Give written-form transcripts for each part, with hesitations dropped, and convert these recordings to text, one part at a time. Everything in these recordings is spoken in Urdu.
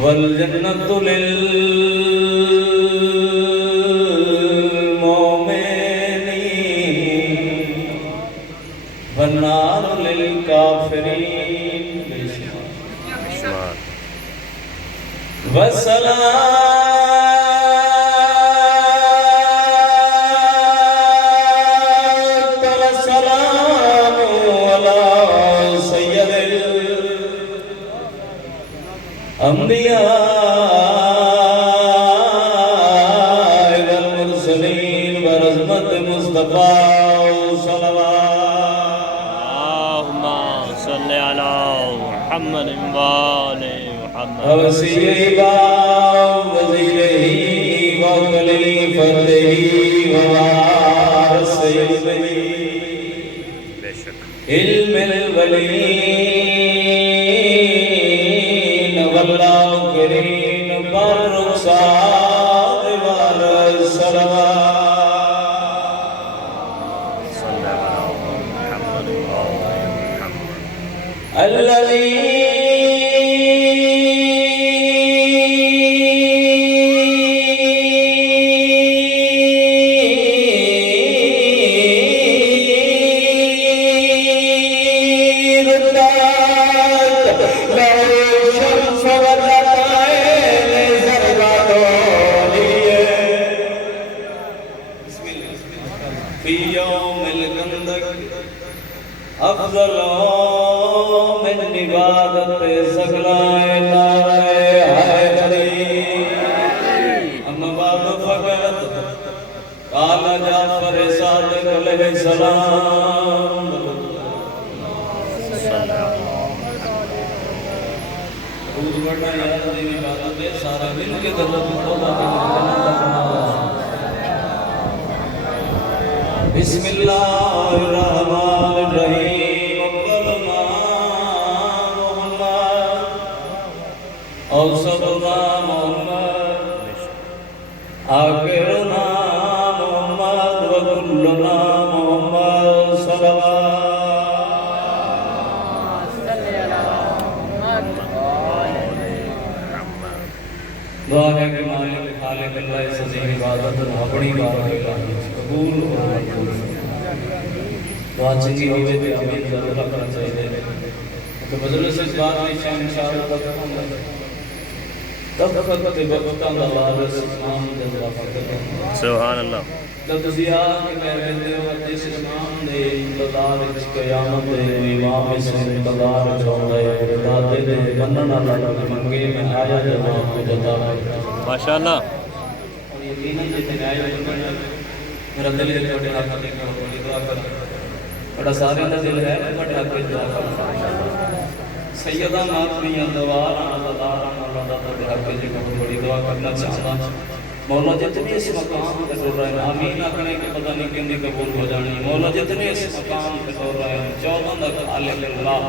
والجنة للمؤمنين والنار للكافرين والسلام أنبياء والمرسلين برحمة مصطفى صلوات اللهم صل على محمد وآل محمد وسيله وزيره وخليفته ووارثه علم الولين والآخرين بالرخصات والصلوات صلى على محمد وآل محمد الذي أفضل من عبادت سگلائے نعرہ حیدری اما بعد فقط قال جعفر صادق علیہ السلام روز بڑھنا یاد دین عبادت ہے سارے مل کے درد پڑھو بسم اللہ الرحمن الرحیم اوسطنا محمد آخرنا محمد وکلنا محمد صلوات دعا ہے کہ مالک خالق اللہ سزی عبادت اپنی بارگاہ الہی قبول اور مقبول دعا چنگی ہوئے تھے امین ضرور کرنا چاہیے کہ بزرگ سے اس بات میں شاہ انشاءاللہ تب فقط بقتان وارث امام جزا فقط سبحان اللہ تب زیاد کہ میں بندے ہوں جس امام دے انتظار اس قیامت دے امام اس انتظار چھوڑ دے دادے دے بننا لڑا منگے میں آیا جواب کو جتا ماشاءاللہ اور یقیناً جتنے آئے بننا میرا دل ہے چھوٹے حق دے کر دعا کر بڑا سارے اندر دل ہے بڑے حق دے دعا کر سیدہ ماتمیہ دوارا اللہ دارا اللہ داتا دے حق دے کر بڑی دعا کرنا چاہتا مولا جتنے اس مقام پہ ٹر رہے ہیں آمین آکھنے کے پتہ نہیں کندی قبول ہو جانی مولا جتنے اس مقام پہ ٹر رہے ہیں 14 تک خالق اللہ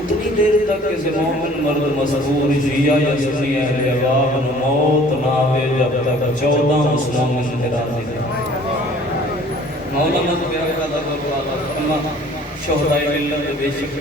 اتنی دیر تک کہ مومن مرد مصبور جیا یا سنی اہل عوام موت نہ آوے جب تک 14 اس مومن کے راضی مولا مذکر کا فرما شہدائے ملت بے شک